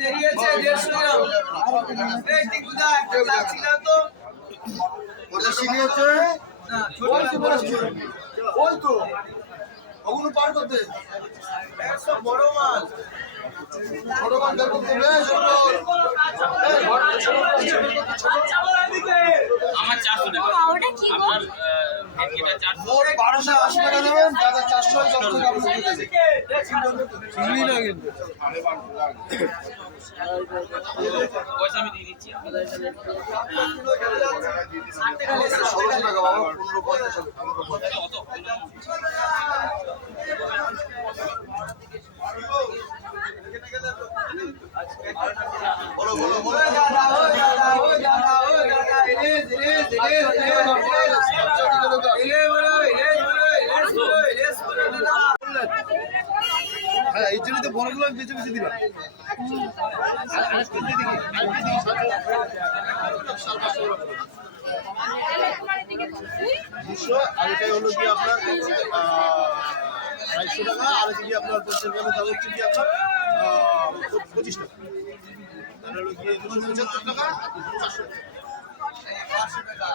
দেরি আছে 150 গ্রাম। এই টিকুদা একটা ছিল তো ওটা শিখিয়েছে না ছোট ওই তো ওগুলো পার করতে সব বড় মাল ছোট মাল বের করতে বেশ আমার 400 টাকা ওটা কি গো? আপনার ভেটকিটা 400 মোট 1280 টাকা দেবেন দাদা 410 টাকা আপনি দিতেছেন চিংড়ি না কিন্তু পয়সা আমি দিয়ে দিচ্ছি 1600 টাকা বাবা 15 50 অত বলো বলো বলো দাদা ও দাদা এলে হ্যাঁ এই জন্যই তো বড়গুলো বেঁচে বেঁচে দিলাম দুশো আর এটাই হলো কি আপনার 250 টাকা আর কি আপনার 50 গ্রামের দাম হচ্ছে কি আপনার 25 টাকা তাহলে হলো কি 275 টাকা 400 টাকা